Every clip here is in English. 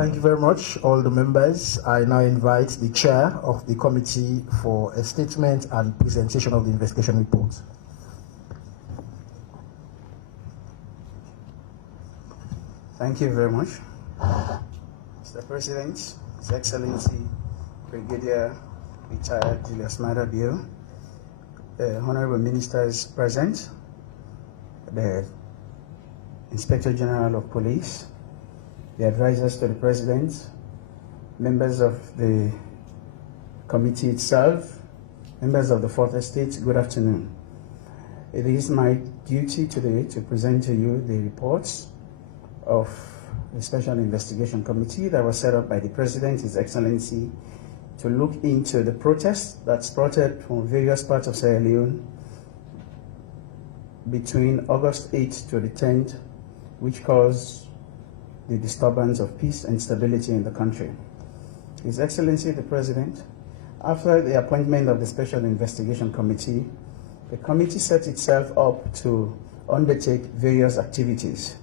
Thank you very much, all the members. I now invite the chair of the committee for a statement and presentation of the investigation report. Thank you very much. Mr. President, His Excellency, Brigadier Retired Julius Adebayor, honorable ministers present, the Inspector General of Police, the advisors to the President, members of the committee itself, members of the Fourth Estate, good afternoon. It is my duty today to present to you the reports of the Special Investigation Committee that was set up by the President, His Excellency, to look into the protests that sprouted from various parts of Sierra Leone between August 8th to the 10th, which caused the disturbance of peace and stability in the country. His Excellency the President, after the appointment of the Special Investigation Committee, the committee set itself up to undertake various activities.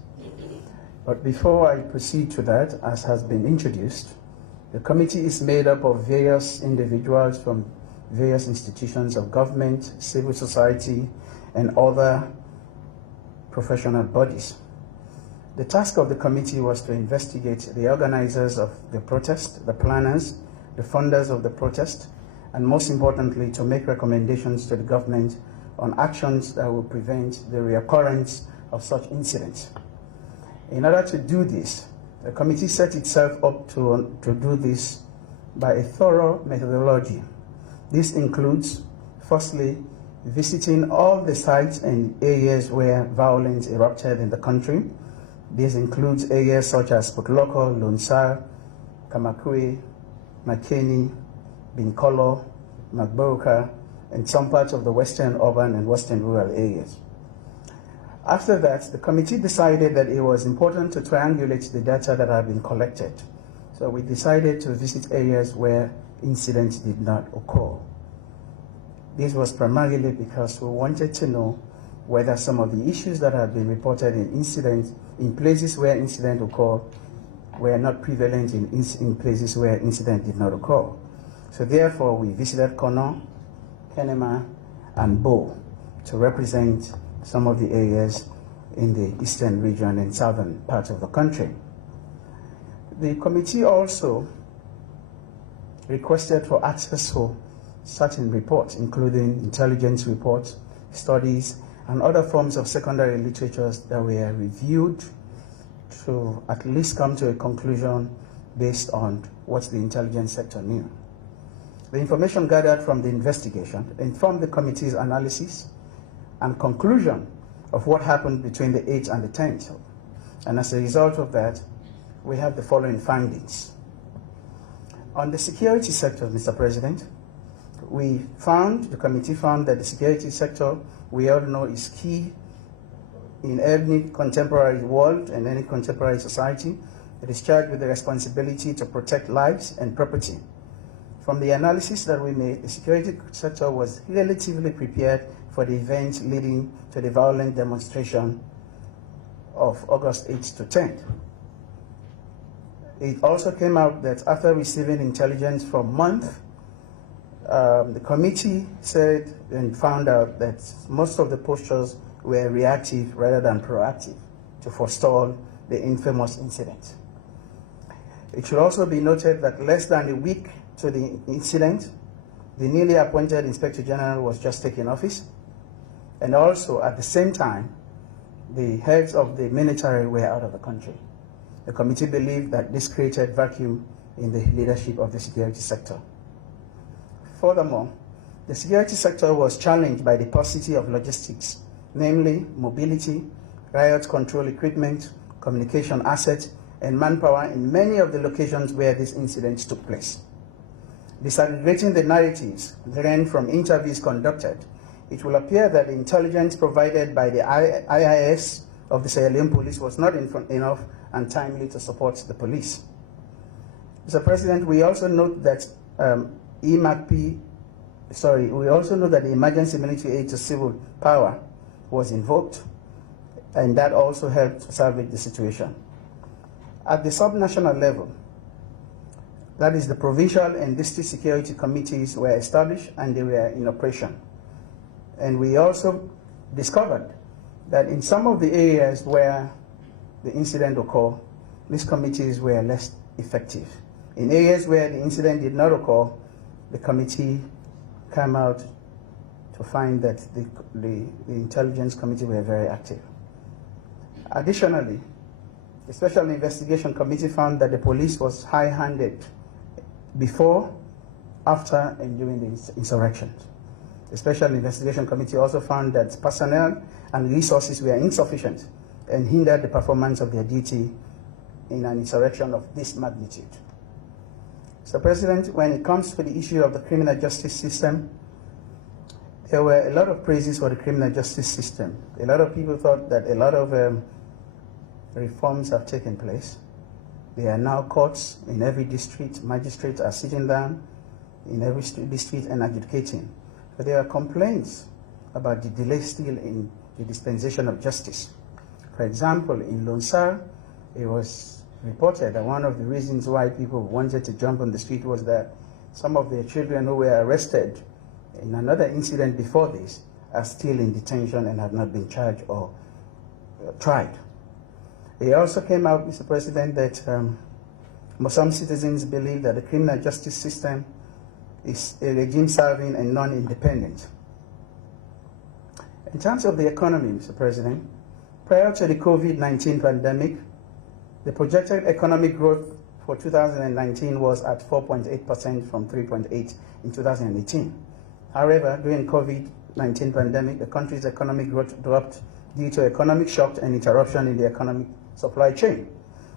But before I proceed to that, as has been introduced, the committee is made up of various individuals from various institutions of government, civil society, and other professional bodies. The task of the committee was to investigate the organizers of the protest, the planners, the funders of the protest, and most importantly, to make recommendations to the government on actions that will prevent the reoccurrence of such incidents. In order to do this, the committee set itself up to do this by a thorough methodology. This includes, firstly, visiting all the sites and areas where violence erupted in the country. This includes areas such as Potloko, Lonsar, Kamakwe, Makeni, Binkolo, Magboka, and some parts of the western urban and western rural areas. After that, the committee decided that it was important to triangulate the data that had been collected. So we decided to visit areas where incidents did not occur. This was primarily because we wanted to know whether some of the issues that had been reported in incidents, in places where incidents occur, were not prevalent in places where incidents did not occur. So therefore, we visited Kono, Kenema, and Bo to represent some of the areas in the eastern region and southern parts of the country. The committee also requested for access to certain reports, including intelligence reports, studies, and other forms of secondary literatures that were reviewed to at least come to a conclusion based on what the intelligence sector knew. The information gathered from the investigation informed the committee's analysis and conclusion of what happened between the 8th and the 10th. And as a result of that, we have the following findings. On the security sector, Mr. President, the committee found that the security sector, we all know, is key in any contemporary world and any contemporary society. It is charged with the responsibility to protect lives and property. From the analysis that we made, the security sector was relatively prepared for the events leading to the violent demonstration of August 8th to 10th. It also came out that after receiving intelligence from month, the committee said and found out that most of the postures were reactive rather than proactive to forestall the infamous incident. It should also be noted that less than a week to the incident, the newly appointed Inspector General was just taking office. And also, at the same time, the heads of the military were out of the country. The committee believed that this created vacuum in the leadership of the security sector. Furthermore, the security sector was challenged by the paucity of logistics, namely mobility, riot control equipment, communication assets, and manpower in many of the locations where these incidents took place. Disaggregating the narratives drawn from interviews conducted, it will appear that the intelligence provided by the IIS of the Sierra Leone police was not enough and timely to support the police. Mr. President, we also note that we also know that the emergency military aid to civil power was invoked, and that also helped salvage the situation. At the subnational level, That is, the provincial and district security committees were established and they were in operation. And we also discovered that in some of the areas where the incident occurred, these committees were less effective. In areas where the incident did not occur, the committee came out to find that the intelligence committee were very active. Additionally, the Special Investigation Committee found that the police was high-handed before, after, and during the insurrections. The Special Investigation Committee also found that personnel and resources were insufficient and hindered the performance of their duty in an insurrection of this magnitude. Mr. President, when it comes to the issue of the criminal justice system, there were a lot of praises for the criminal justice system. A lot of people thought that a lot of reforms have taken place. There are now courts in every district. Magistrates are sitting down in every district and adjudicating. But there are complaints about the delay still in the dispensation of justice. For example, in Lonsar, it was reported that one of the reasons why people wanted to jump on the street was that some of their children who were arrested in another incident before this are still in detention and have not been charged or tried. It also came out, Mr. President, that some citizens believe that the criminal justice system is a regime serving and non-independent. In terms of the economy, Mr. President, prior to the COVID-19 pandemic, the projected economic growth for 2019 was at 4.8% from 3.8% in 2018. However, during COVID-19 pandemic, the country's economic growth dropped due to economic shock and interruption in the economic supply chain.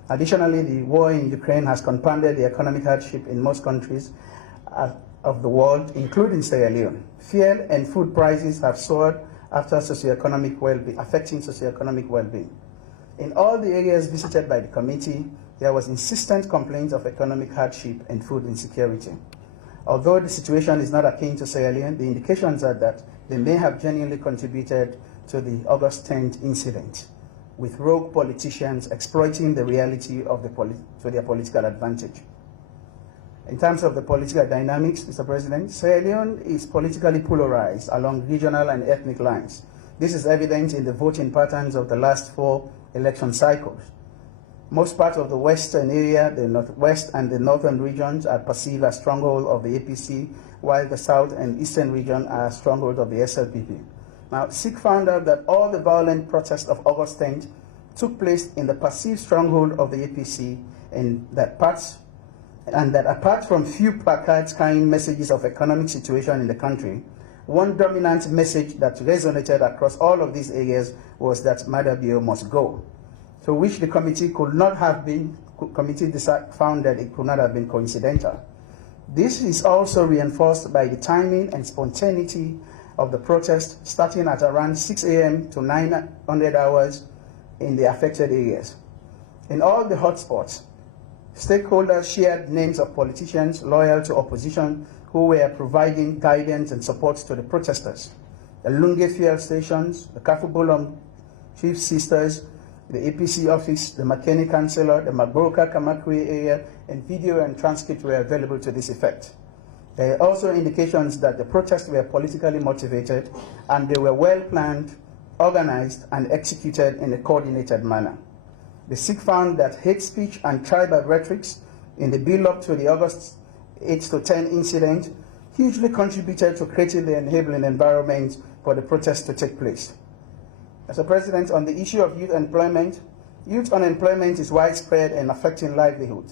Additionally, the war in Ukraine has compounded the economic hardship in most countries of the world, including Sierra Leone. Fuel and food prices have soared after affecting socioeconomic well-being. In all the areas visited by the committee, there was insistent complaints of economic hardship and food insecurity. Although the situation is not akin to Sierra Leone, the indications are that they may have genuinely contributed to the August 10th incident, with rogue politicians exploiting the reality of to their political advantage. In terms of the political dynamics, Mr. President, Sierra Leone is politically polarized along regional and ethnic lines. This is evident in the voting patterns of the last 4 election cycles. Most parts of the western area, the northwest and the northern regions are perceived as strongholds of the APC, while the south and eastern region are strongholds of the SLPP. Now, SIG found out that all the violent protests of August 10th took place in the perceived stronghold of the APC, and that apart from few placards carrying messages of economic situation in the country, one dominant message that resonated across all of these areas was that Adebayor must go. So which the committee found that it could not have been coincidental. This is also reinforced by the timing and spontaneity of the protest, starting at around 6 a.m. to 900 hours in the affected areas. In all the hotspots, stakeholders shared names of politicians loyal to opposition who were providing guidance and support to the protesters. The Lunge fuel stations, the Kafubolom Chief Sisters, the APC office, the Makeni Councillor, the Magboka Kamakwe area, and video and transcript were available to this effect. There are also indications that the protests were politically motivated and they were well planned, organized, and executed in a coordinated manner. The SIG found that hate speech and tribal rhetorics in the build-up to the August 8 to 10 incident hugely contributed to creating the enabling environment for the protests to take place. Mr. President, on the issue of youth unemployment is widespread and affecting livelihood.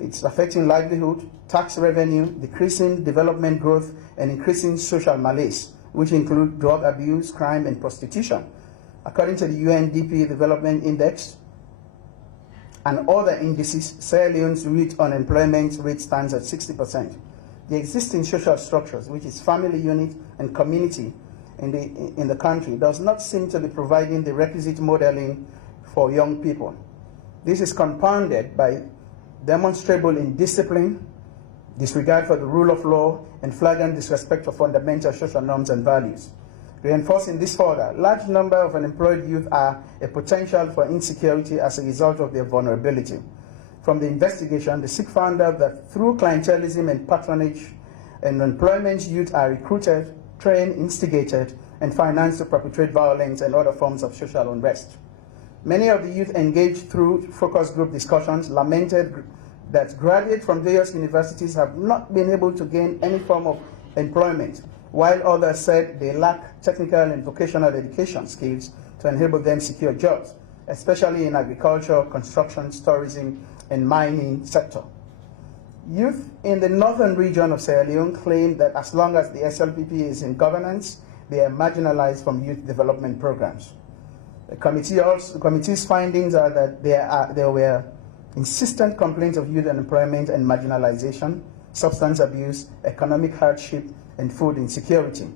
It's affecting livelihood, tax revenue, decreasing development growth, and increasing social malaise, which include drug abuse, crime, and prostitution. According to the UNDP Development Index and other indices, Sierra Leone's youth unemployment rate stands at 60%. The existing social structures, which is family unit and community in the country, does not seem to be providing the requisite modeling for young people. This is compounded by demonstrable indiscipline, disregard for the rule of law, and flagrant disrespect for fundamental social norms and values. Reinforcing this further, large number of unemployed youth are a potential for insecurity as a result of their vulnerability. from the investigation, the SIG found out that through clientelism and patronage and employment, youth are recruited, trained, instigated, and financed to perpetrate violence and other forms of social unrest. Many of the youth engaged through focus group discussions lamented that graduates from various universities have not been able to gain any form of employment, while others said they lack technical and vocational education skills to enable them secure jobs, especially in agriculture, construction, tourism, and mining sector. Youth in the northern region of Sierra Leone claim that as long as the SLPP is in governance, they are marginalized from youth development programs. The committee's findings are that there were insistent complaints of youth unemployment and marginalization, substance abuse, economic hardship, and food insecurity.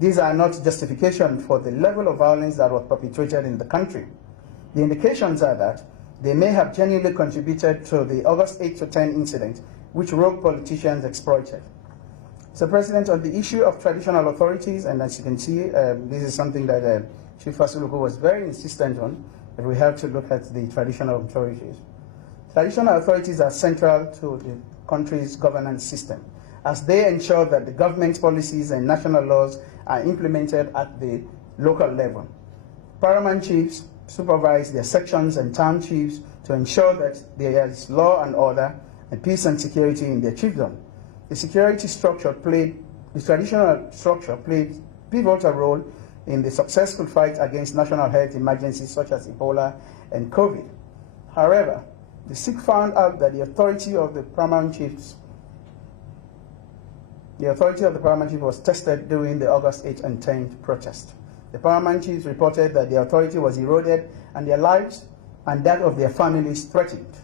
These are not justification for the level of violence that was perpetrated in the country. The indications are that they may have genuinely contributed to the August 8 to 10 incident, which rogue politicians exploited. So, President, on the issue of traditional authorities, and as you can see, this is something that Chief Fasuluku was very insistent on, that we have to look at the traditional authorities. Traditional authorities are central to the country's governance system, as they ensure that the government policies and national laws are implemented at the local level. Paramount chiefs supervise their sections and town chiefs to ensure that there is law and order and peace and security in their chiefdom. The traditional structure played pivotal role in the successful fight against national health emergencies such as Ebola and COVID. However, the SIG found out that the authority of the paramount chiefs was tested during the August 8th and 10th protest. The paramount chiefs reported that their authority was eroded and their lives and that of their families threatened.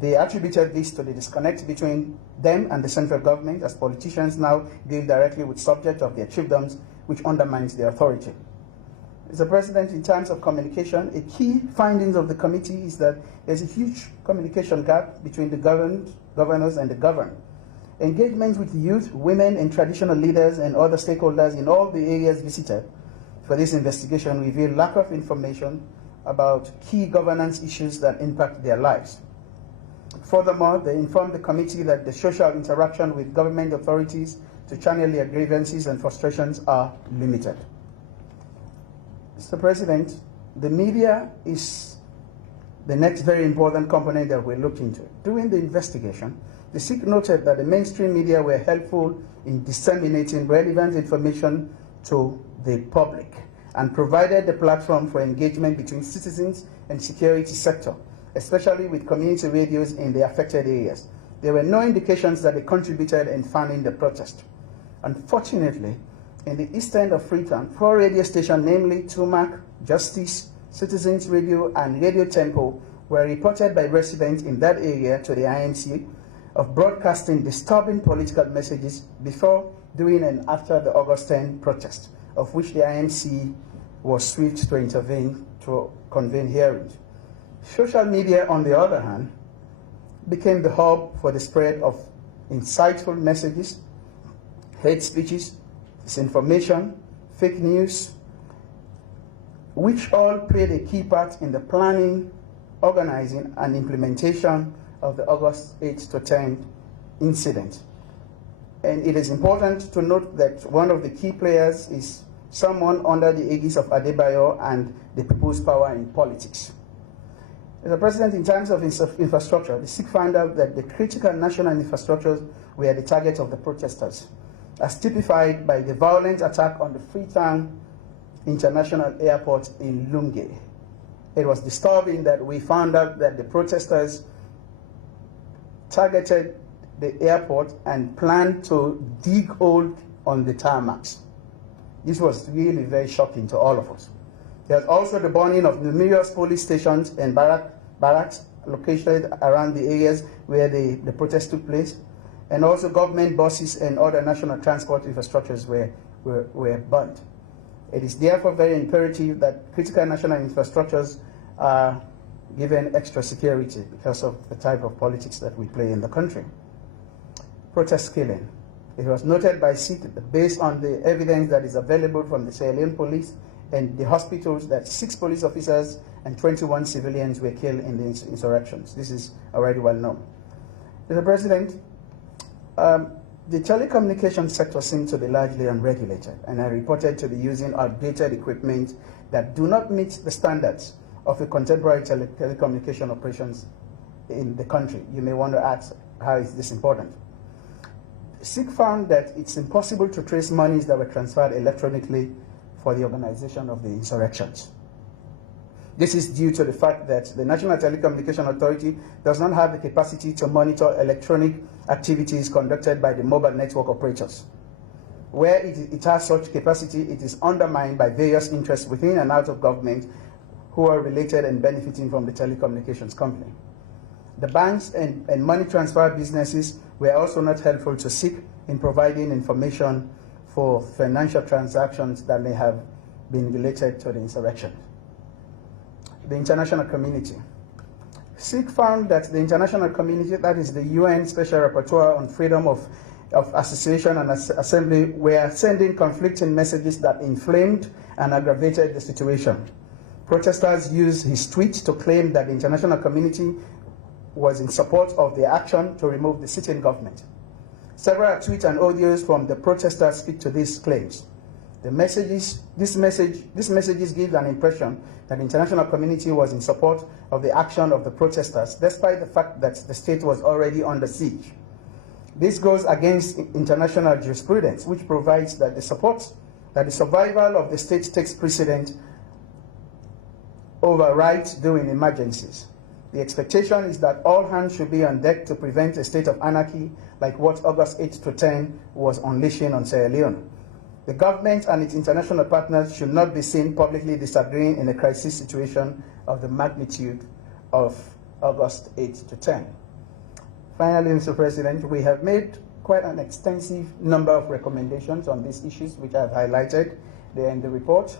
They attributed this to the disconnect between them and the central government, as politicians now deal directly with subjects of their chiefdoms, which undermines their authority. Mr. President, in terms of communication, a key findings of the committee is that there's a huge communication gap between the governors and the governed. Engagement with youth, women, and traditional leaders and other stakeholders in all the areas visited for this investigation reveal lack of information about key governance issues that impact their lives. Furthermore, they informed the committee that the social interaction with government authorities to channel their grievances and frustrations are limited. Mr. President, the media is the next very important component that we looked into. During the investigation, the SIG noted that the mainstream media were helpful in disseminating relevant information to the public and provided the platform for engagement between citizens and security sector, especially with community radios in the affected areas. There were no indications that they contributed in fanning the protest. Unfortunately, in the east end of Freetown, 4 radio stations, namely Tumac, Justice, Citizens Radio, and Radio Tempo, were reported by residents in that area to the IMC of broadcasting disturbing political messages before, during, and after the August 10 protest, of which the IMC was swift to intervene to convene hearings. Social media, on the other hand, became the hub for the spread of insightful messages, hate speeches, disinformation, fake news, which all played a key part in the planning, organizing, and implementation of the August 8 to 10 incident. And it is important to note that one of the key players is someone under the aegis of Adebayor and the People's Power in politics. Mr. President, in terms of infrastructure, the SIG found out that the critical national infrastructures were the target of the protesters, as typified by the violent attack on the Freetown International Airport in Lunge. It was disturbing that we found out that the protesters targeted the airport and planned to dig holes on the tarmacs. This was really very shocking to all of us. There's also the burning of numerous police stations and barracks located around the areas where the protest took place, and also government buses and other national transport infrastructures were burnt. It is therefore very imperative that critical national infrastructures are given extra security because of the type of politics that we play in the country. Protest killing. It was noted by SIG that based on the evidence that is available from the Sierra Leone police and the hospitals that 6 police officers and 21 civilians were killed in the insurrections. This is already well known. Mr. President, the telecommunications sector seems to be largely unregulated and are reported to be using outdated equipment that do not meet the standards of a contemporary telecommunication operations in the country. You may want to ask, how is this important? SIG found that it's impossible to trace monies that were transferred electronically for the organization of the insurrections. This is due to the fact that the National Telecommunication Authority does not have the capacity to monitor electronic activities conducted by the mobile network operators. Where it has such capacity, it is undermined by various interests within and out of government who are related and benefiting from the telecommunications company. The banks and money transfer businesses were also not helpful to SIG in providing information for financial transactions that may have been related to the insurrection. The international community. SIG found that the international community, that is the UN Special Rapporteur on Freedom of Association and Assembly, were sending conflicting messages that inflamed and aggravated the situation. Protesters used his tweet to claim that the international community was in support of the action to remove the sitting government. Several tweets and audios from the protesters speak to these claims. These messages give an impression that the international community was in support of the action of the protesters, despite the fact that the state was already under siege. This goes against international jurisprudence, which provides that the survival of the state takes precedence over rights during emergencies. The expectation is that all hands should be on deck to prevent a state of anarchy like what August 8 to 10 was unleashing on Sierra Leone. The government and its international partners should not be seen publicly disagreeing in a crisis situation of the magnitude of August 8 to 10. Finally, Mr. President, we have made quite an extensive number of recommendations on these issues, which I've highlighted there in the report.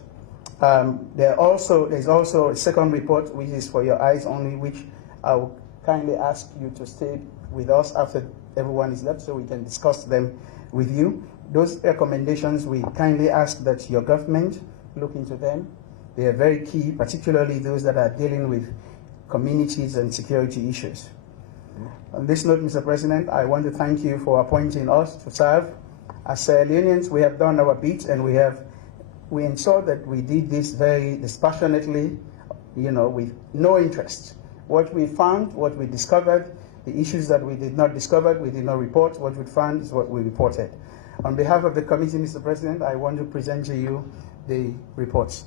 There's also a second report, which is for your eyes only, which I will kindly ask you to stay with us after everyone is left so we can discuss them with you. Those recommendations, we kindly ask that your government look into them. They are very key, particularly those that are dealing with communities and security issues. On this note, Mr. President, I want to thank you for appointing us to serve. As Sierra Leoneans, we have done our bit, and we ensured that we did this very dispassionately, with no interest. What we found, what we discovered, the issues that we did not discover, we did not report. What we found is what we reported. On behalf of the committee, Mr. President, I want to present to you the reports.